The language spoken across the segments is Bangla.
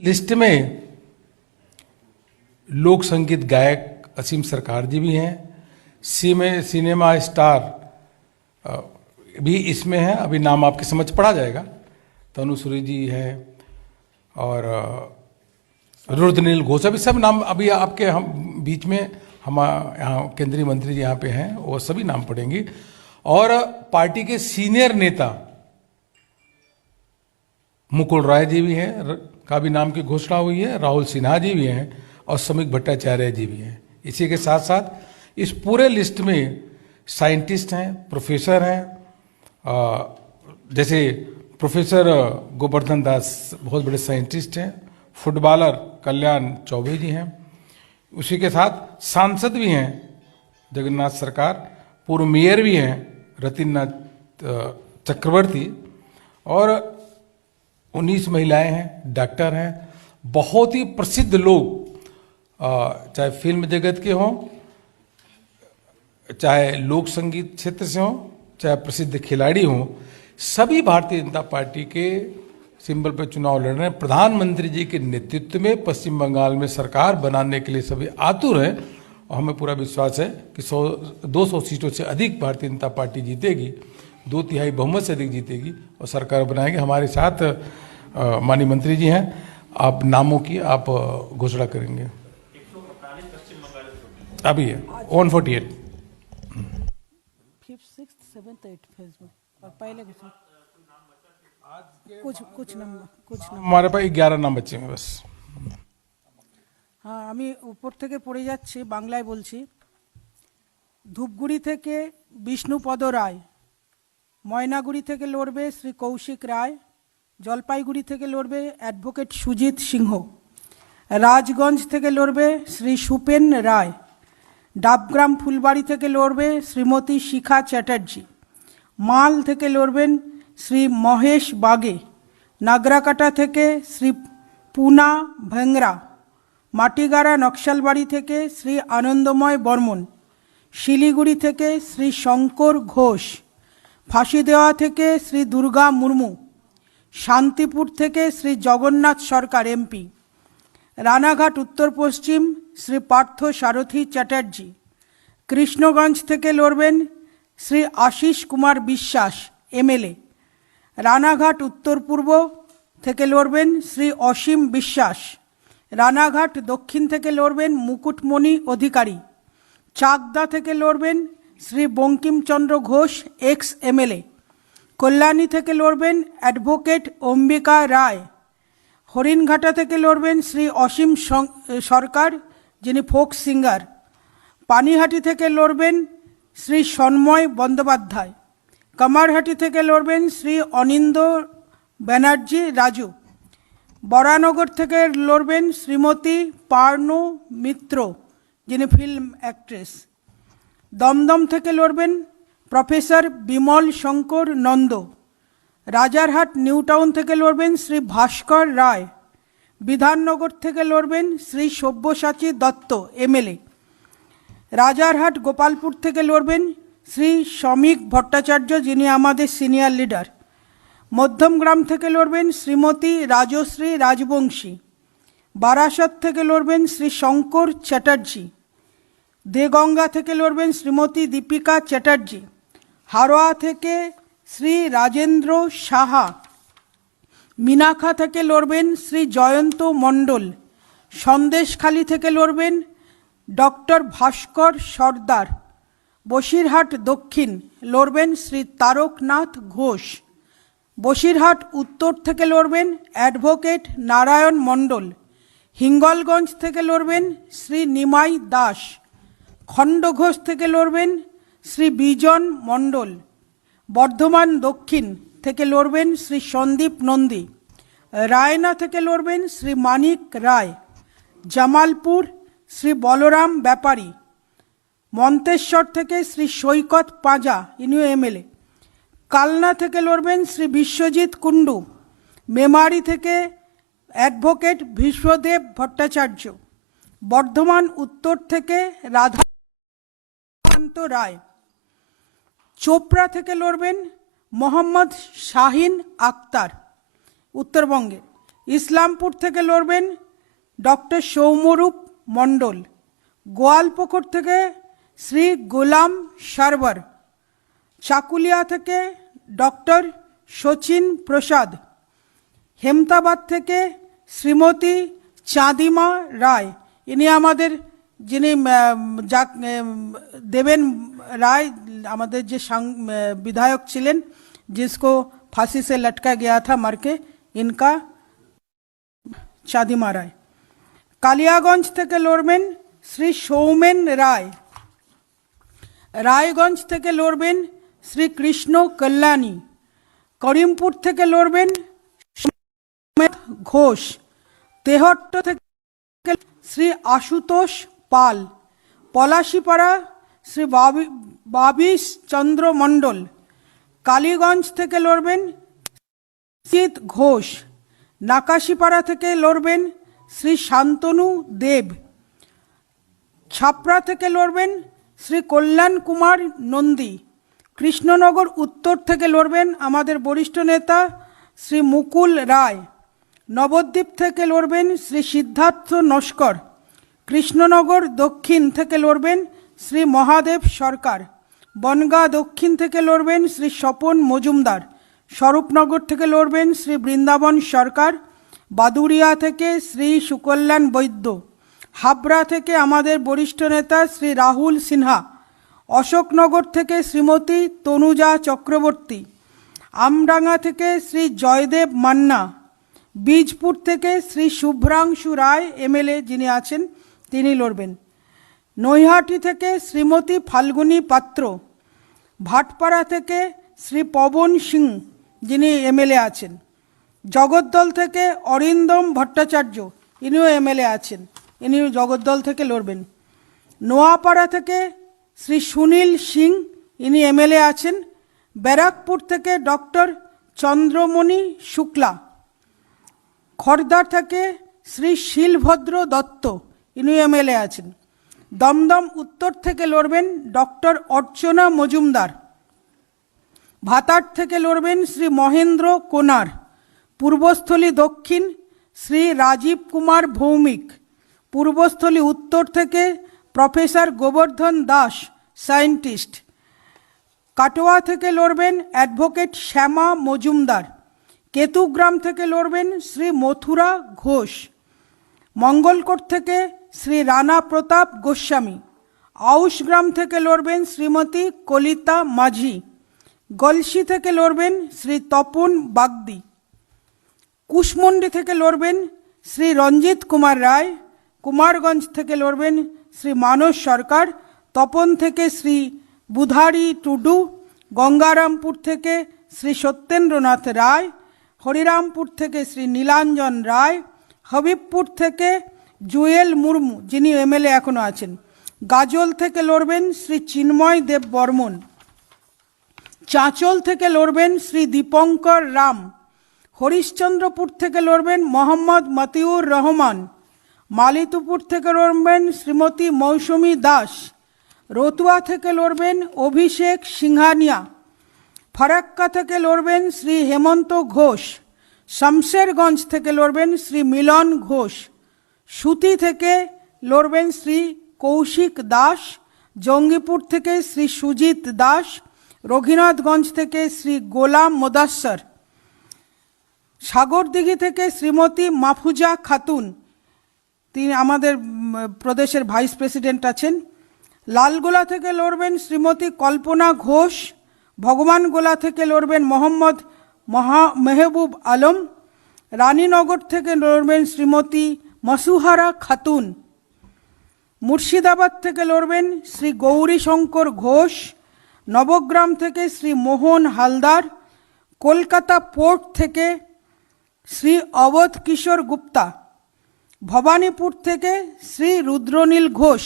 लिस्ट में लोक संगीत गायक असीम सरकार जी भी हैं, सिनेमा स्टार भी इसमें है। अभी नाम आपके समझ पड़ा जाएगा। तनुश्री जी है और रुद्रनील घोष, अभी सब नाम अभी आपके हम बीच में हम यहाँ केंद्रीय मंत्री जी यहाँ पे हैं, वो सभी नाम पढ़ेंगे। और पार्टी के सीनियर नेता मुकुल राय जी भी हैं, का भी नाम की घोषणा हुई है। राहुल सिन्हा जी भी हैं और समीक भट्टाचार्य जी भी हैं। इसी के साथ साथ इस पूरे लिस्ट में साइंटिस्ट हैं, प्रोफेसर हैं, जैसे प्रोफेसर गोवर्धन दास बहुत बड़े साइंटिस्ट हैं। फुटबॉलर कल्याण चौबे जी हैं। उसी के साथ सांसद भी हैं जगन्नाथ सरकार, पूर्व मेयर भी हैं रतिननाथ चक्रवर्ती, और 19 महिलाएं हैं, डॉक्टर हैं, बहुत ही प्रसिद्ध लोग, चाहे फिल्म जगत के हों, चाहे लोक संगीत क्षेत्र से हों, चाहे प्रसिद्ध खिलाड़ी हों, सभी भारतीय जनता पार्टी के सिंबल पर चुनाव लड़ रहे हैं। प्रधानमंत्री जी के नेतृत्व में पश्चिम बंगाल में सरकार बनाने के लिए सभी आतुर हैं और हमें पूरा विश्वास है कि 200 सीटों से अधिक भारतीय जनता पार्टी जीतेगी, 2/3 बहुमत से अधिक जीतेगी और सरकार बनाएगी। हमारे साथ माननीय मंत्री जी हैं, आप नामों की आप घोषणा करेंगे। अभी है 148 और पहले कुछ नंबर हमारे पास 11 नाम बच्चे हैं बस। হ্যাঁ, আমি উপর থেকে পড়ে যাচ্ছি, বাংলায় বলছি। ধূপগুড়ি থেকে বিষ্ণুপদ রায়, ময়নাগুড়ি থেকে লড়বে শ্রী কৌশিক রায়, জলপাইগুড়ি থেকে লড়বে অ্যাডভোকেট সুজিত সিংহ, রাজগঞ্জ থেকে লড়বে শ্রী সুপেন রায়, ডাবগ্রাম ফুলবাড়ি থেকে লড়বে শ্রীমতী শিখা চ্যাটার্জি, মাল থেকে লড়বেন শ্রী মহেশ বাগে, নাগরাকাটা থেকে শ্রী পুনা ভেংরা, মাটিগাড়া নকশালবাড়ি থেকে শ্রী আনন্দময় বর্মন, শিলিগুড়ি থেকে শ্রী শঙ্কর ঘোষ, ফাঁসি দেওয়া থেকে শ্রী দুর্গা মুর্মু, শান্তিপুর থেকে শ্রী জগন্নাথ সরকার এমপি, রানাঘাট উত্তর পশ্চিম শ্রী পার্থ সারথী চ্যাটার্জি, কৃষ্ণগঞ্জ থেকে লড়বেন শ্রী আশিস কুমার বিশ্বাস এমএলএ, রানাঘাট উত্তর পূর্ব থেকে লড়বেন শ্রী অসীম বিশ্বাস, রানাঘাট দক্ষিণ থেকে লড়বেন মুকুটমণি অধিকারী, চাকদা থেকে লড়বেন শ্রী বঙ্কিমচন্দ্র ঘোষ এক্স এমএলএ, কল্যাণী থেকে লড়বেন অ্যাডভোকেট অম্বিকা রায়, হরিণঘাটা থেকে লড়বেন শ্রী অসীম সরকার যিনি ফোক সিঙ্গার, পানিহাটি থেকে লড়বেন শ্রী সন্ময় বন্দ্যোপাধ্যায়, কামারহাটি থেকে লড়বেন শ্রী অনিন্দ ব্যানার্জি রাজু, বরানগর থেকে লড়বেন শ্রীমতী পার্নো মিত্র যিনি ফিল্ম অ্যাক্ট্রেস, দমদম থেকে লড়বেন professor Bimal Shankar Nanda, Rajarhat new town থেকে লড়বেন শ্রী ভাস্কর রায়, বিধাননগর থেকে লড়বেন শ্রী সব্যসাচী দত্ত এমএলএ, রাজারহাট গোপালপুর থেকে লড়বেন শ্রী শ্রমিক ভট্টাচার্য যিনি আমাদের সিনিয়র লিডার, মধ্যমগ্রাম থেকে লড়বেন শ্রীমতী রাজশ্রী রাজবংশী, বারাসত থেকে লড়বেন শ্রী শঙ্কর চ্যাটার্জি, দেগঙ্গা থেকে লড়বেন শ্রীমতী দীপিকা চ্যাটার্জি, হারোয়া থেকে শ্রী রাজেন্দ্র সাহা, মিনাখা থেকে লড়বেন শ্রী জয়ন্ত মণ্ডল, সন্দেশখালী থেকে লড়বেন ডক্টর ভাস্কর সর্দার, বসিরহাট দক্ষিণ লড়বেন শ্রী তারকনাথ ঘোষ, বসিরহাট উত্তর থেকে লড়বেন অ্যাডভোকেট নারায়ণ মণ্ডল, হিঙ্গলগঞ্জ থেকে লড়বেন শ্রী নিমাই দাস, খণ্ডঘোষ থেকে লড়বেন শ্রী বিজন মণ্ডল, বর্ধমান দক্ষিণ থেকে লড়বেন শ্রী সন্দীপ নন্দী, রায়না থেকে লড়বেন শ্রী মানিক রায়, জামালপুর শ্রী বলরাম ব্যাপারী, মন্তেশ্বর থেকে শ্রী সৈকত পাঁজা ইনিও এমএলএ, কালনা থেকে লড়বেন শ্রী বিশ্বজিৎ কুণ্ডু, মেমারি থেকে অ্যাডভোকেট বিশ্বদেব ভট্টাচার্য, বর্ধমান উত্তর থেকে রাধাকান্ত রায়, চোপড়া থেকে লড়বেন মোহাম্মদ শাহিন আক্তার, উত্তরবঙ্গে ইসলামপুর থেকে লড়বেন ডক্টর সৌম্যরূপ মণ্ডল। গোয়ালপুকুর থেকে শ্রী গোলাম সারওয়ার। চাকুলিয়া থেকে ডক্টর শচীন প্রসাদ। হেমতাবাদ থেকে শ্রীমতী চাঁদিমা রায়, ইনি আমাদের যিনি দেবেন राय আমাদের যে विधायक ছিলেন, जिसको फांसी से लटका गया था मर के, इनका चाँदिमा राय। कालियागंज থেকে লড়বেন শ্রী সৌমেন রায়। রায়গঞ্জ থেকে লড়বেন শ্রী কৃষ্ণ কল্যাণী। করিমপুর থেকে লড়বেন ঘোষ। তেহট্ট থেকে শ্রী আশুতোষ পাল। পলাশীপাড়া শ্রী বাবিশ চন্দ্র মণ্ডল। কালীগঞ্জ থেকে লড়বেন জিৎ ঘোষ। নাকাশীপাড়া থেকে লড়বেন শ্রী শান্তনু দেব। ছাপড়া থেকে লড়বেন শ্রী কল্যাণ কুমার নন্দী। কৃষ্ণনগর উত্তর থেকে লড়বেন আমাদের বরিষ্ঠ নেতা শ্রী মুকুল রায়। নবদ্বীপ থেকে লড়বেন শ্রী সিদ্ধার্থ নস্কর। কৃষ্ণনগর দক্ষিণ থেকে লড়বেন শ্রী মহাদেব সরকার। বনগাঁ দক্ষিণ থেকে লড়বেন শ্রী স্বপন মজুমদার। স্বরূপনগর থেকে লড়বেন শ্রী বৃন্দাবন সরকার। বাদুড়িয়া থেকে শ্রী সুকল্যাণ বৈদ্য। হাবড়া থেকে আমাদের বরিষ্ঠ নেতা শ্রী রাহুল সিনহা। অশোকনগর থেকে শ্রীমতী তনুজা চক্রবর্তী। আমডাঙ্গা থেকে শ্রী জয়দেব মান্না। বীজপুর থেকে শ্রী শুভ্রাংশু রায় এমএলএ যিনি আছেন তিনি লড়বেন। নৈহাটি থেকে শ্রীমতী ফাল্গুনী পাত্র। ভাটপাড়া থেকে শ্রী পবন সিং যিনি এমএলএ আছেন। জগদ্দল থেকে অরিন্দম ভট্টাচার্য, ইনিও এমএলএ আছেন, ইনিও জগদ্দল থেকে লড়বেন। নোয়াপাড়া থেকে শ্রী সুনীল সিং, ইনি এমএলএ আছেন। ব্যারাকপুর থেকে ডক্টর চন্দ্রমণি শুক্লা। খড়দা থেকে শ্রী শিলভদ্র দত্ত, ইনি এমএলএ আছেন। দমদম উত্তর থেকে লড়বেন ডক্টর অর্চনা মজুমদার। ভাতার থেকে লড়বেন শ্রী মহেন্দ্র কোনার। পূর্বস্থলী দক্ষিণ শ্রী রাজীব কুমার ভৌমিক। পূর্বস্থলী উত্তর থেকে প্রফেসর গোবর্ধন দাস, সায়েন্টিস্ট। কাটোয়া থেকে লড়বেন অ্যাডভোকেট শ্যামা মজুমদার। কেতুগ্রাম থেকে লড়বেন শ্রী মথুরা ঘোষ। মঙ্গলকোট থেকে শ্রী রানা প্রতাপ গোস্বামী। আউশগ্রাম থেকে লড়বেন শ্রীমতী কলিতা মাঝি। গলসি থেকে লড়বেন শ্রী তপন বাগদি। কুশমন্ডি থেকে লড়বেন শ্রী রঞ্জিত কুমার রায়। কুমারগঞ্জ থেকে লড়বেন শ্রী মানস সরকার। তপন থেকে শ্রী বুধারি টুডু। গঙ্গারামপুর থেকে শ্রী সত্যেন্দ্রনাথ রায়। হরিরামপুর থেকে শ্রী নীলাঞ্জন রায়। হবিবপুর থেকে জুয়েল মুর্মু যিনি এমএলএ এখনও আছেন। গাজল থেকে লড়বেন শ্রী চিন্ময় দেব বর্মন। চাঁচল থেকে লড়বেন শ্রী দীপঙ্কর রাম। হরিশ্চন্দ্রপুর থেকে লড়বেন মোহাম্মদ মতিউর রহমান। মালিতুপুর থেকে লড়বেন শ্রীমতী মৌসুমী দাস। রতুয়া থেকে লড়বেন অভিষেক সিংহানিয়া। ফারাক্কা থেকে লড়বেন শ্রী হেমন্ত ঘোষ। শমশেরগঞ্জ থেকে লড়বেন শ্রী মিলন ঘোষ। সুতি থেকে লড়বেন শ্রী কৌশিক দাস। জঙ্গিপুর থেকে শ্রী সুজিত দাস। রঘুনাথগঞ্জ থেকে শ্রী গোলাম মোদাস্সর। সাগরদিঘি থেকে শ্রীমতী মাফুজা খাতুন, তিনি আমাদের প্রদেশের ভাইস প্রেসিডেন্ট আছেন। লালগোলা থেকে লড়বেন শ্রীমতী কল্পনা ঘোষ। ভগবানগোলা থেকে লড়বেন মোহাম্মদ মেহবুব আলম। রানীনগর থেকে লড়বেন শ্রীমতী মসুহারা খাতুন। মুর্শিদাবাদ থেকে লড়বেন শ্রী গৌরী শঙ্কর ঘোষ। নবগ্রাম থেকে শ্রী মোহন হালদার। কলকাতা পোর্ট থেকে শ্রী অবধ কিশোর গুপ্তা। ভবানীপুর থেকে শ্রী রুদ্রনীল ঘোষ,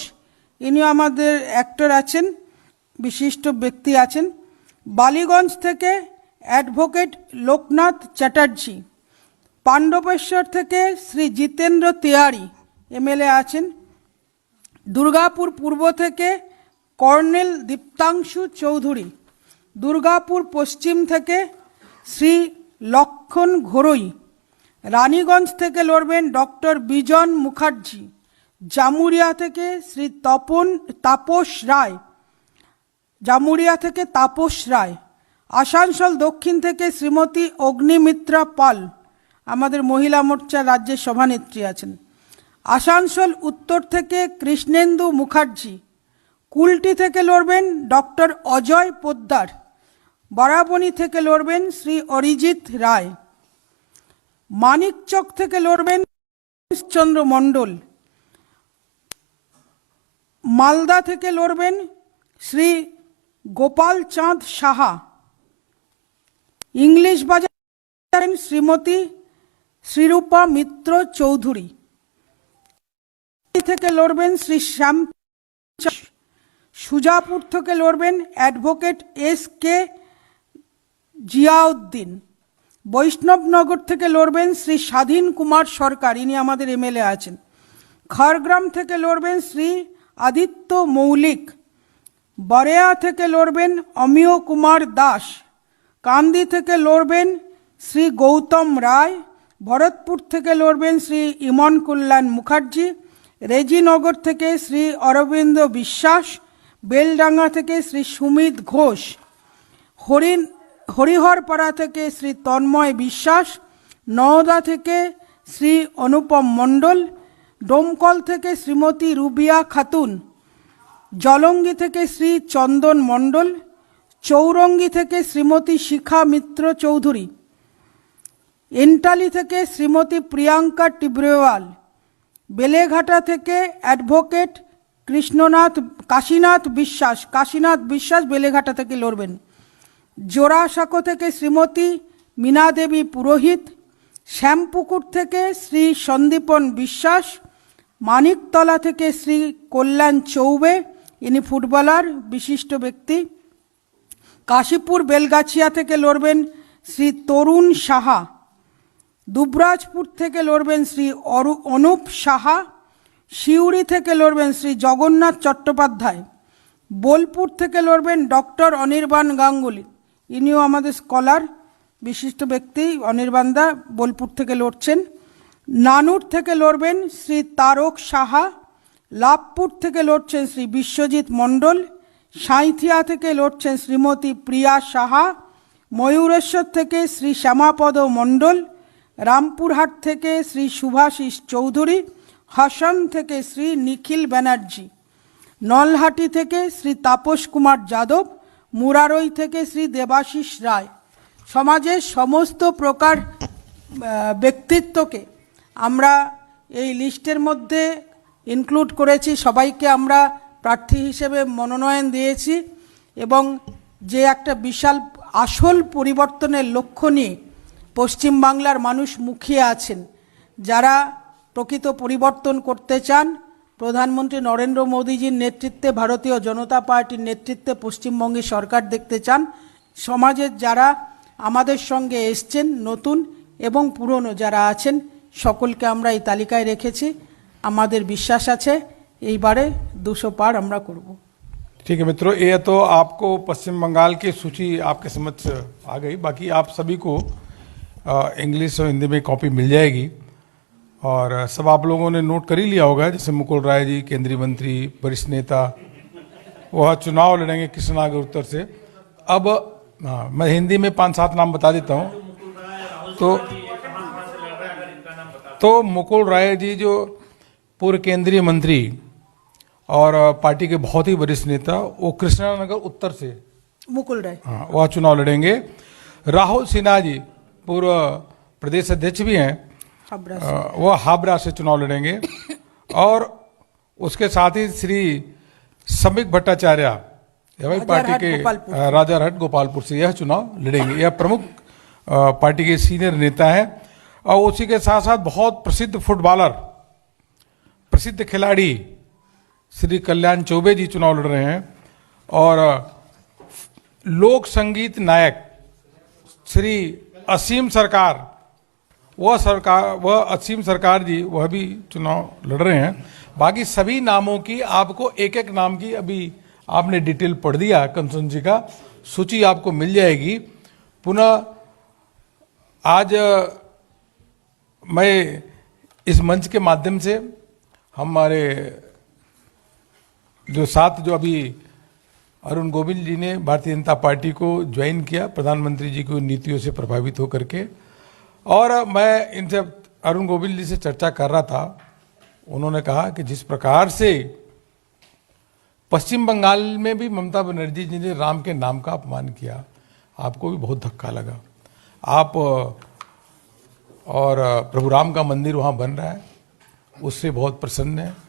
ইনি আমাদের অ্যাক্টর আছেন, বিশিষ্ট ব্যক্তি আছেন। বালিগঞ্জ থেকে অ্যাডভোকেট লোকনাথ চ্যাটার্জি। পাণ্ডবেশ্বর থেকে শ্রী জিতেন্দ্র তিওয়ারি এমএলএ আছেন। দুর্গাপুর পূর্ব থেকে কর্নেল দীপ্তাংশু চৌধুরী। দুর্গাপুর পশ্চিম থেকে শ্রী লক্ষণ ঘোরই। রানীগঞ্জ থেকে লড়বেন ডক্টর বিজন মুখার্জি। জামুরিয়া থেকে শ্রী তাপস রায়, জামুরিয়া থেকে তাপস রায়। আসানসোল দক্ষিণ থেকে শ্রীমতী অগ্নিমিত্রা পাল, আমাদের মহিলা মোর্চার রাজ্যের সভানেত্রী আছেন। আসানসোল উত্তর থেকে কৃষ্ণেন্দু মুখার্জি। কুলটি থেকে লড়বেন ডক্টর অজয় পোদ্দার। বরাবনী থেকে লড়বেন শ্রী অরিজিৎ রায়। মানিকচক থেকে লড়বেন চন্দ্র মণ্ডল। মালদা থেকে লড়বেন শ্রী গোপাল চাঁদ সাহা। ইংলিশ বাজার শ্রীমতী শ্রীরূপা মিত্র চৌধুরী থেকে লড়বেন শ্রী শ্যাম। সুজাপুর থেকে লড়বেন অ্যাডভোকেট এস.কে. জিয়াউদ্দিন। বৈষ্ণবনগর থেকে লড়বেন শ্রী স্বাধীন কুমার সরকার, ইনি আমাদের এমএলএ আছেন। খড়গ্রাম থেকে লড়বেন শ্রী আদিত্য মৌলিক। বরেয়া থেকে লড়বেন অমিয় কুমার দাস। কান্দি থেকে লড়বেন শ্রী গৌতম রায়। ভরতপুর থেকে লড়বেন শ্রী ইমন কল্যাণ মুখার্জি। রেজিনগর থেকে শ্রী অরবিন্দ বিশ্বাস। বেলডাঙ্গা থেকে শ্রী সুমিত ঘোষ। হরিহরপাড়া থেকে শ্রী তন্ময় বিশ্বাস। নওদা থেকে শ্রী অনুপম মণ্ডল। ডোমকল থেকে শ্রীমতী রুবিয়া খাতুন। জলঙ্গি থেকে শ্রী চন্দন মণ্ডল। চৌরঙ্গি থেকে শ্রীমতী শিখা মিত্র চৌধুরী। এন্টালি থেকে শ্রীমতী প্রিয়াঙ্কা টিব্রেওয়াল। বেলেঘাটা থেকে অ্যাডভোকেট কাশীনাথ বিশ্বাস বেলেঘাটা থেকে লড়বেন। জোড়াসাঁকো থেকে শ্রীমতী মীনা দেবী পুরোহিত। শ্যামপুকুর থেকে শ্রী সন্দীপন বিশ্বাস। মানিকতলা থেকে শ্রী কল্যাণ চৌবে, ইনি ফুটবলার বিশিষ্ট ব্যক্তি। কাশীপুর বেলগাছিয়া থেকে লড়বেন শ্রী তরুণ সাহা। দুবরাজপুর থেকে লড়বেন শ্রী অনুপ সাহা। সিউড়ি থেকে লড়বেন শ্রী জগন্নাথ চট্টোপাধ্যায়। বোলপুর থেকে লড়বেন ডক্টর অনির্বাণ গাঙ্গুলি, ইনিও আমাদের স্কলার বিশিষ্ট ব্যক্তি। অনির্বাণদা বোলপুর থেকে লড়ছেন। নানুর থেকে লড়বেন শ্রী তারক সাহা। লাভপুর থেকে লড়ছেন শ্রী বিশ্বজিৎ মণ্ডল। সাঁইথিয়া থেকে লড়ছেন শ্রীমতী প্রিয়া সাহা। ময়ূরেশ্বর থেকে শ্রী শ্যামাপদ মণ্ডল। রামপুরহাট থেকে শ্রী শুভাশিস চৌধুরী। হাসন থেকে শ্রী নিখিল ব্যানার্জি। নলহাটি থেকে শ্রী তাপস কুমার যাদব। মুরারই থেকে শ্রী দেবাশিস রায়। সমাজের সমস্ত প্রকার ব্যক্তিত্বকে আমরা এই লিস্টের মধ্যে ইনক্লুড করেছি। সবাইকে আমরা প্রার্থী হিসেবে মনোনয়ন দিয়েছি এবং যে একটা বিশাল আসল পরিবর্তনের লক্ষ্য নিয়ে পশ্চিমবাংলার মানুষ মুখিয়ে আছেন, যারা প্রকৃত পরিবর্তন করতে চান, প্রধানমন্ত্রী নরেন্দ্র মোদীজির নেতৃত্বে ভারতীয় জনতা পার্টির নেতৃত্বে পশ্চিমবঙ্গে সরকার দেখতে চান, সমাজের যারা আমাদের সঙ্গে এসছেন নতুন এবং পুরনো যারা আছেন সকলকে আমরা এই তালিকায় রেখেছি। আমাদের বিশ্বাস আছে এইবারে 200 পাर আমরা করব। ठीक है मित्रों, ये तो आपको पश्चिम बंगाल की सूची आपके समझ आ गई। बाकी आप सभी को इंग्लिश और हिंदी में कॉपी मिल जाएगी और सब आप लोगों ने नोट कर ही लिया होगा। जैसे मुकुल राय जी केंद्रीय मंत्री, वरिष्ठ नेता, वह चुनाव लड़ेंगे कृष्णनगर उत्तर से। अब मैं हिंदी में 5-7 नाम बता देता हूँ। तो मुकुल राय जी जो पूर्व केंद्रीय मंत्री और पार्टी के बहुत ही वरिष्ठ नेता, वो कृष्णनगर उत्तर से मुकुल राय, हाँ, वह चुनाव लड़ेंगे। राहुल सिन्हा जी पूर्व प्रदेश अध्यक्ष भी हैं, वह हाबड़ा से चुनाव लड़ेंगे। और उसके साथ ही श्री समीक भट्टाचार्य भाई पार्टी के राजारहाट गोपालपुर से यह चुनाव लड़ेंगे। यह प्रमुख पार्टी के सीनियर नेता हैं। और उसी के साथ साथ बहुत प्रसिद्ध फुटबॉलर, प्रसिद्ध खिलाड़ी श्री कल्याण चौबे जी चुनाव लड़ रहे हैं। और लोक संगीत नायक श्री असीम सरकार, वह असीम सरकार जी वह भी चुनाव लड़ रहे हैं। बाकी सभी नामों की आपको एक एक नाम की अभी आपने डिटेल पढ़ दिया, कंसोजी का सूची आपको मिल जाएगी। पुनः आज मैं इस मंच के माध्यम से हमारे जो साथ जो अभी अरुण गोविल जी ने भारतीय जनता पार्टी को ज्वाइन किया प्रधानमंत्री जी की नीतियों से प्रभावित होकर के, और मैं इनसे अरुण गोविल जी से चर्चा कर रहा था। उन्होंने कहा कि जिस प्रकार से पश्चिम बंगाल में भी ममता बनर्जी जी ने राम के नाम का अपमान किया, आपको भी बहुत धक्का लगा। आप और प्रभु राम का मंदिर वहाँ बन रहा है, उससे बहुत प्रसन्न है।